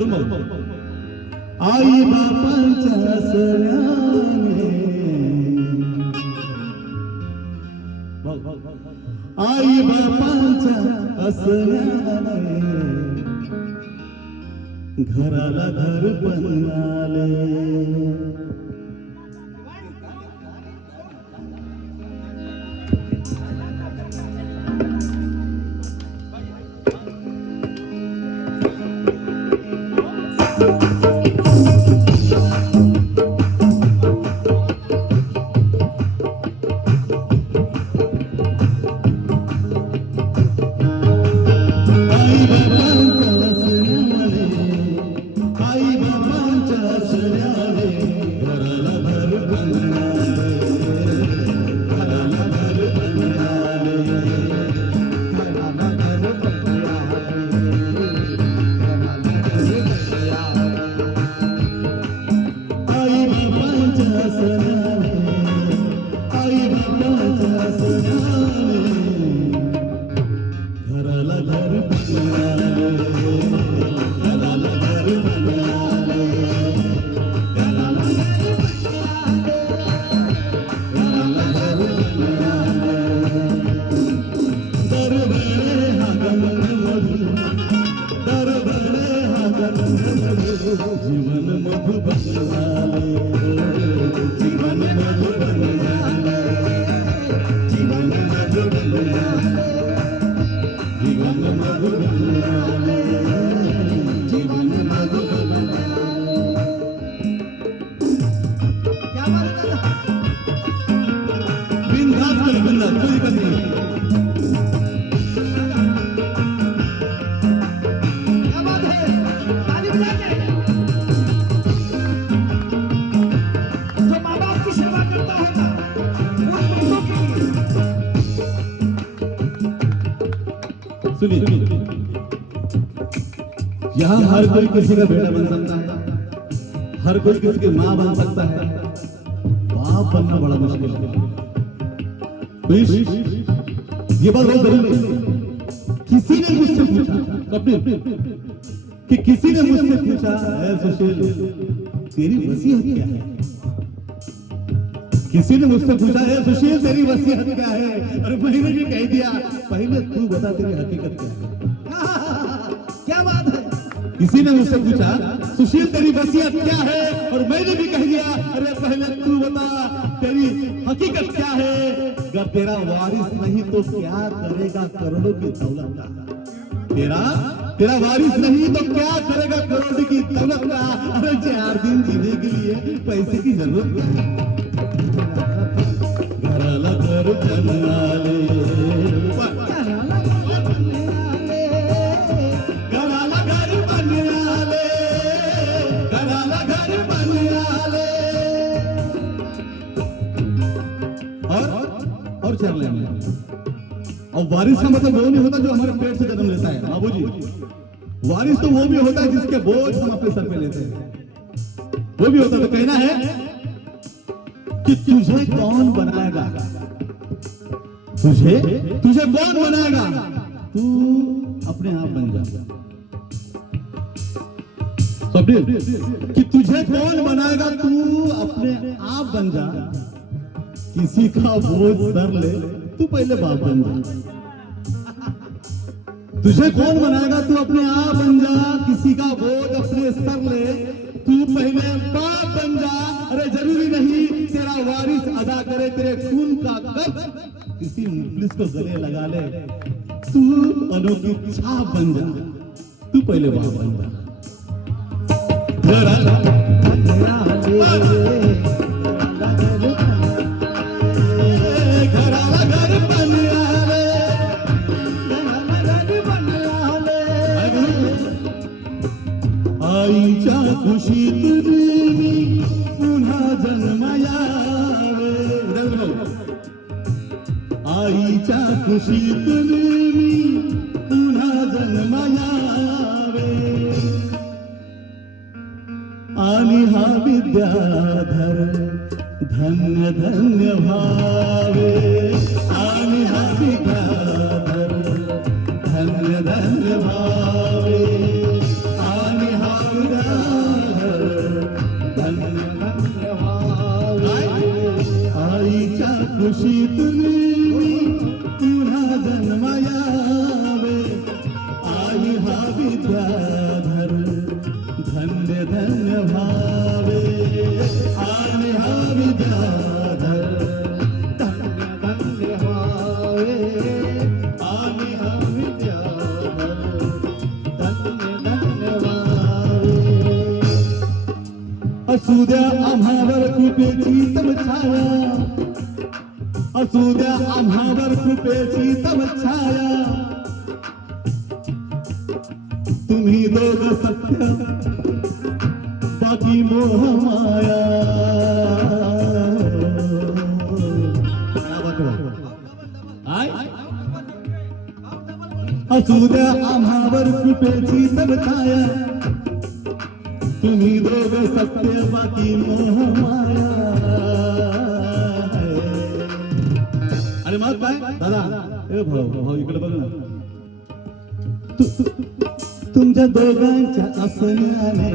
आई बापांच्या सण्याने, आई बापांच्या असण्याने घराला घर बनाले. जीवन मधुबन झाले, जीवन मधुबन झाले, जीवन मधुबन झाले, जीवन मधुबन झाले, जीवन मधुबन झाले. क्या बात है, बिंदास कर, बिंदास, कोई दिक्कत नहीं. सुनिए, यहाँ हर कोई किसी का बेटा बन सकता है, हर कोई किसी की माँ बन सकता है. बाप बनना बड़ा मुश्किल है. ये बात बहुत जरूरी है. किसी ने मुझसे पूछा, कि किसी ने मुझसे पूछा, सुशील तेरी वसीयत क्या है? किसी ने मुझसे पूछा है सुशील तेरी वसीयत क्या है? और मैंने भी कह दिया पहले तू बता तेरी हकीकत क्या है. क्या बात है. किसी ने मुझसे पूछा सुशील तेरी वसीयत क्या है, और मैंने भी कह दिया अरे पहले तू बता तेरी हकीकत क्या है. अगर तेरा वारिस नहीं तो क्या करेगा करोड़ों की दौलत का? तेरा वारिस नहीं तो क्या करेगा करोड़ों की दौलत का? अरे 4 दिन जीने के लिए पैसे की जरूरत है. घराला घर बनाले, घराला घर बनाले, घराला घर बनाले. और 4 लेने. और वारिस का मतलब वो नहीं होता जो हमारे पेट से जन्म लेता है बाबूजी. वारिस तो वो भी होता है जिसके बोझ हम अपने सर पे लेते हैं. वो भी होता है. तो कहना है कि तुझे कौन बनाएगा, तुझे कौन बनाएगा? तू अपने आप बन जा. कि तुझे कौन बनाएगा, तू अपने आप बन जा. किसी का बोझ सर ले, तू पहले बाप बन जा. तुझे कौन बनाएगा, तू अपने आप बन जा. किसी का बोझ अपने सर ले, तू पहले बाप बन जा. अरे जरूरी नहीं तेरा वारिस अदा करे तेरे खून का कर्ज, किसी मुफलिस को गले लगा ले. तू अनोखी छाप बन जा. तू पहले बाप बन जा. घराला घर बनाले, आईच्या खुशीत देवी पुन्हा जन्म यावे. आईच्या खुशीत देवी पुन्हा जन्म यावे. आणि हा विद्याधर धन्य धन्य भावे. आणि हा विद्याधर धन्य धन्य भावे. आणि हा व्हावे आणि हा विद्याधर धन्य धन्य व्हावे आणि हा विद्याधर धन्य धन्य व्हावे असू द्या आम्हावर कृपेची तव छाया असू द्या आम्हावर कृपेची तव छाया तुम्ही दोघ सत्य बाकी मोह माया असू द्या आम्हावर कृपेची तव छाया तुम्ही दोघ सत्य बाकी मोह माया अरे मग काय दादा ए भाऊ भाऊ इकडे बघ ना तुमच्या दोघांच्या असण्याने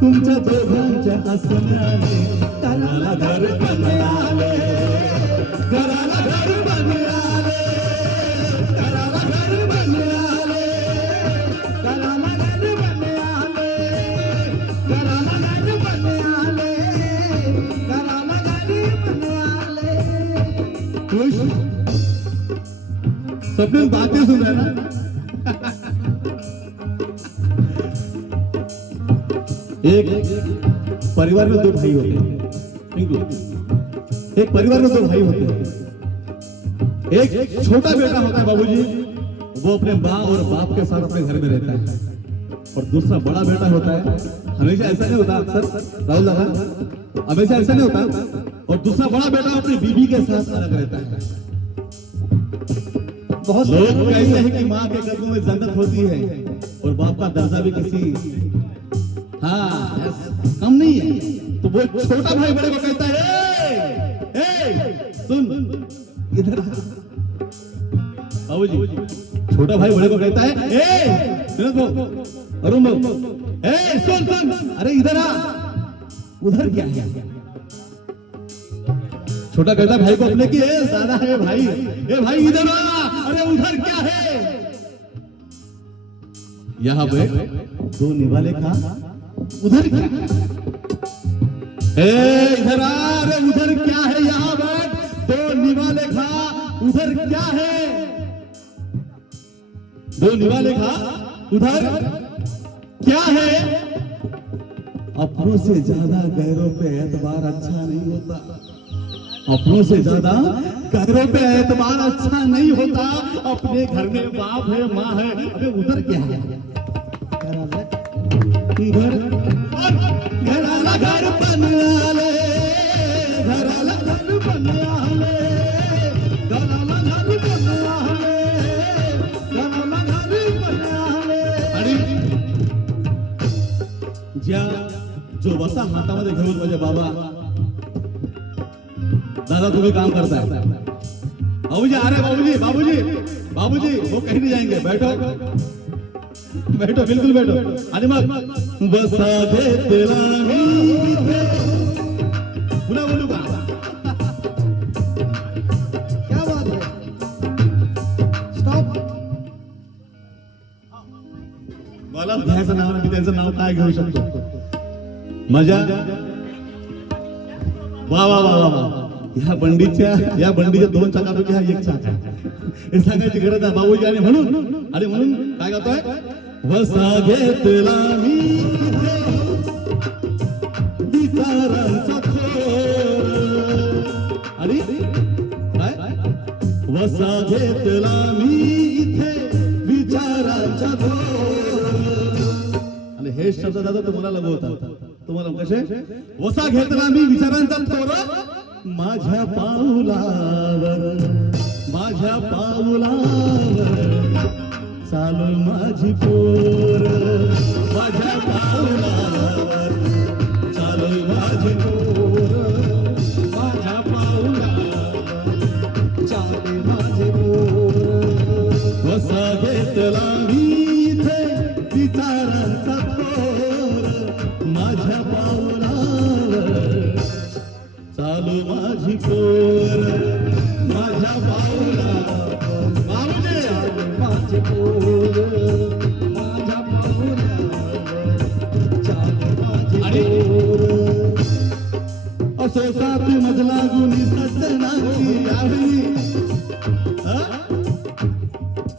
तुमच्या दोघांच्या असण्याने घराला घर बनले घराला घर बनले घराला घर बनले घराला घर बनले घराला घर बनले घराला घर बनले खुश सबने बातें सुन रहे ना एक परिवार में दो भाई होते एक परिवार में दो भाई होते एक छोटा बेटा होता है बाबूजी वो अपने माँ और बाप के साथ अपने घर में रहता है और दूसरा बड़ा बेटा होता है हमेशा ऐसा नहीं होता अक्सर राहुल दादा हमेशा ऐसा नहीं होता और दूसरा बड़ा बेटा अपनी बीवी के साथ अलग रहता है बहुत लोग कहते हैं कि माँ के गर्भ में जन्नत होती है और बाप का दर्जा भी किसी हाँ कम नहीं है तो वो छोटा भाई बड़े को कहता है ए, सुन इधर बाबूजी छोटा भाई बड़े को कहता है अरुण सुन सुन अरे इधर आ उधर क्या है छोटा कहता भाई को अपने की दादा है भाई ए भाई इधर आ अरे उधर क्या है यहाँ पे दो निवाले का उधर क्या है इधर आ रे उधर क्या है यहाँ बैठ दो निवाले खा उधर क्या है दो निवाले खा उधर क्या है अपनों से ज्यादा गैरों पे एतबार अच्छा नहीं होता अपनों से ज्यादा गैरों पे एतबार अच्छा नहीं होता अपने घर में बाप है माँ है अबे उधर क्या है घर घराला घर बनले घराला घर बनले घराला घर बनले घराला घर बनले आणि ज्या जो वसा हातामध्ये घेऊन म्हणजे बाबा दादा तुम्ही काम करताय बाबूजी अरे बाबूजी बाबूजी बाबूजी वो कहीं नहीं जाएंगे बैठो बैठो बिल्कुल बैठो आणि मग बसा घेतला मी पुन्हा बोलू का क्या बात है स्टॉप मला घ्यायचं नाव मी त्यांचं नाव काय घेऊ शकतो माझ्या वा वा वा वा या बंडीच्या दोन चाकापैकी हा एक चाक आहे हे सांगायची गरज आहे बाबूजी आणि म्हणून काय गातोय वसा घेतला मी विचारांचा थोर आणि काय वसा घेतला मी इथे विचारांचा थोर आणि हे शब्द दादा तुम्हाला लागू होता तुम्हाला कसे वसा घेतला मी विचारांचा थोर माझ्या पाऊलावर चालू माझी पोर माझ्या पाऊलावर चालू माझी पोर माझ्या पाऊलावर चाले माझे पोर वसा घेतला मी इथे विचारांचा थोर माझ्या पाऊलावर चालू माझी पोर माझ्या पाऊलावर माझे पोर माझ्या पाऊलावर चाले माझे तू मजला गुणी सज्जनाची यावेळी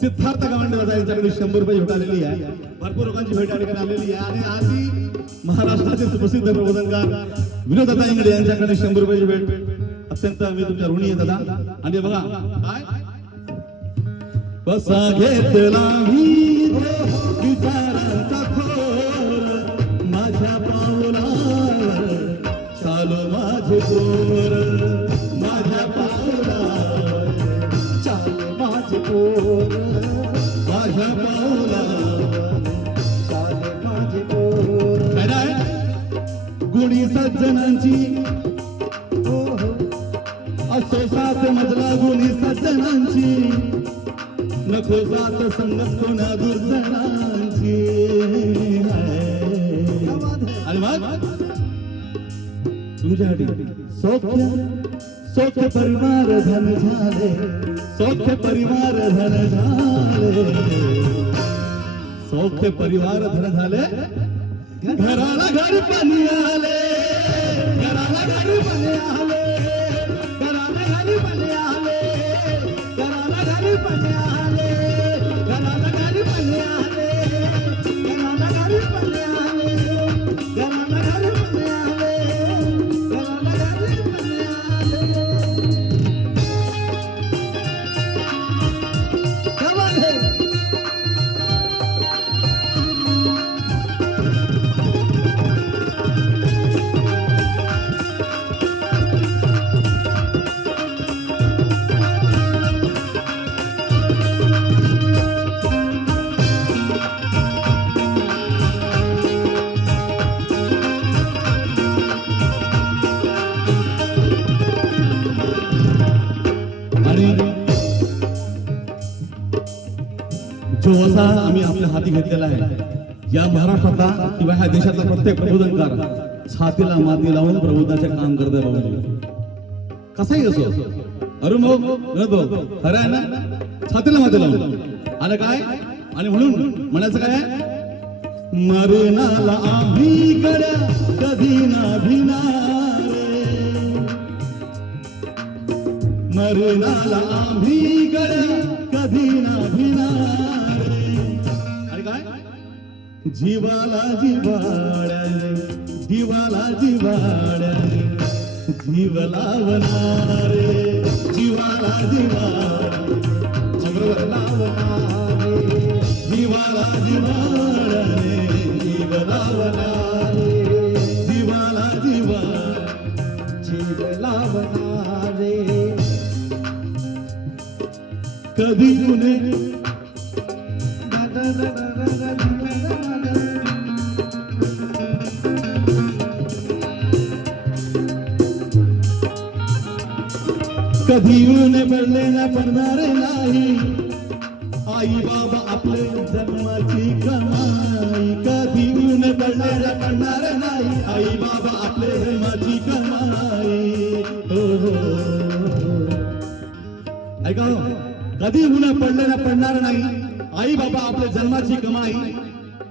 सिद्धार्थ गावंडे दादा यांच्याकडे 100 रुपये भेट आलेली आहे. भरपूर लोकांची भेट या ठिकाणी आलेली आहे आणि आधी महाराष्ट्राचे सुप्रसिद्ध प्रबोधनकार विनोद दादा इंगडे यांच्याकडे 100 रुपयाची भेट. अत्यंत मी तुमच्या ऋणी आहे दादा. आणि बघा काय बसा घेतला मी विचारांचा खोर माझ्या पावलावर चालो माझे पोर माझ्या पावलावर चाले माझे पोर माझ्या पावलावर चाले माझे पोर. काय नाही गुणी सज्जनांची हो हो असो सात मजला गुणी सज्जनांची नको जात संगत कोणा दुर्जनांची. क्या बात है. आणि मग तुमच्यासाठी सौख्य सौख्य परिवार धन झाले सौख्य परिवार धन झाले सौख्य परिवार धन झाले घराला घर पाणी आले घराला घर पाणी आले घराला घरी पाणी आले घराला घरी पाणी आले घराला घरी पाणी आले घराला घरी पाणी आले घराला घरी पाणी आले घराला घरी पाणी आले. क्या बात है. आणि जो वसा आम्ही आपल्या हाती घेतलेला आहे या महाराष्ट्रातला किंवा ह्या देशातला प्रत्येक प्रबोधनकार छातीला माती लावून प्रबोधनाचे काम करतोय बाबाजी. कसाही असो अरुण भाऊ खरं आहे ना छातीला माती लावून आणि काय आणि म्हणून म्हणायचं काय मरणाला आम्ही गड्या कधी ना भिनारे मरणाला आम्ही गड्या कधी ना भिनारे. आणि काय जीवाला जिवाळ्याने जीवाला जिवाळ्याने जीव लावणारे जीवाला जिवाळ्याने जीव लावणारे जीवाला जिवाळ्याने जीव लावणारे जीवाला जिवाळ्याने जीव लावणारे. कधी कुणे कधी ऊन पडले ना पडणारे नाही आई बाबा आपले जन्माची कमाई कधी ऊन पडले ना पडणारे नाही आई बाबा आपले जन्माची कमाई. हो हो ऐका हो. कधी ऊन पडले ना पडणार नाही आई बाबा आपले जन्माची कमाई.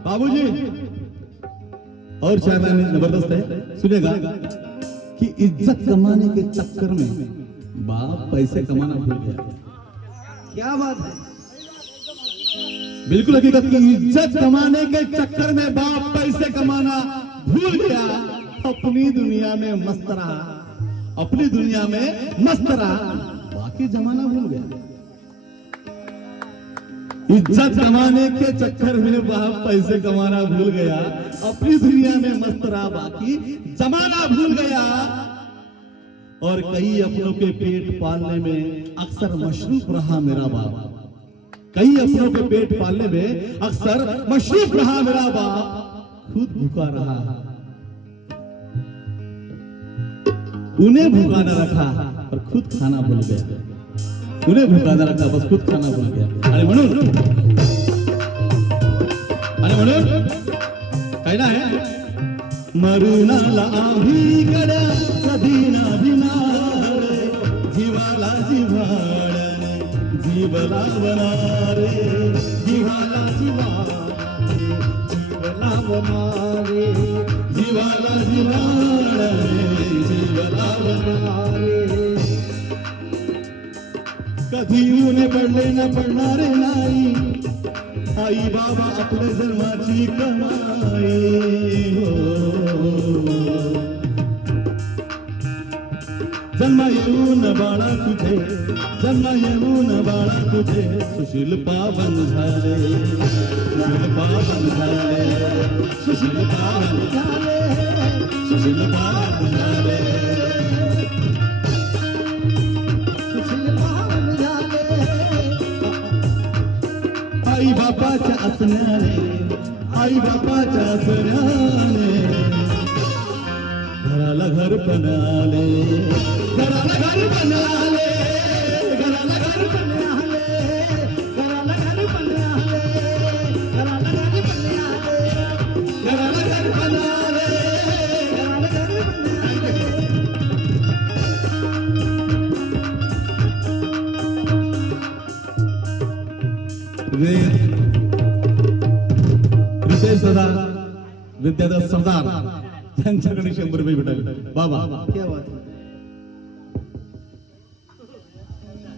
बाबूजी और शायद जबरदस्त है सुनेगा कि इज्जत कमाने के चक्कर में बाप पैसे कमाना भूल गया. क्या बात है. बिल्कुल हकीकत की इज्जत कमाने के चक्कर में बाप पैसे कमाना भूल गया. अपनी दुनिया में मस्त रहा अपनी दुनिया में मस्त रहा बाकी जमाना भूल गया. इज्जत कमाने के चक्कर में बाप पैसे कमाना भूल गया अपनी दुनिया में मस्त रहा बाकी जमाना भूल गया. और कई अपनों के पेट पालने में अक्सर मशरूफ रहा मेरा बाप कई अपनों के पेट पालने में अक्सर मशरूफ रहा मेरा बाप खुद भूखा रहा उन्हें भूखा न रखा और खुद खाना भूल गया. उन्हें भूखा न रखा बस खुद खाना भूल गया. आणि म्हणून काय ना आहे मरुणाला आम्ही गड्या कधी ना भिनारे जीवाला जिव्हाळ्याने जीव लावणारे जीवाला जिवाळ्याने जीव लावणारे जीवाला जिव्हाळ्याने जीव लावणारे कधी ऊने पडले ना पडणारे नाही आई बाबा आपल्या जन्माची कमाई हो जन्मा येऊन बाळा तुझे जन्मा येऊन बाळा तुझे सुशील पावन झाले सुशील पावन झाले सुशील पावन झाले सुशील पावन झाले सुशील पावन झाले आई बापाच्या असण्याने आई बापाच्या असण्याने घराला घर पण आले घराला घर पण आले घराला घर पण आले घराला घर पण आले घराला घर पण आले घराला घर पण आले घराला घर पण आले रितेश दादा विद्याधर सरदार यांच्याकडे 100 रुपये भेटायला बाबा क्या बात है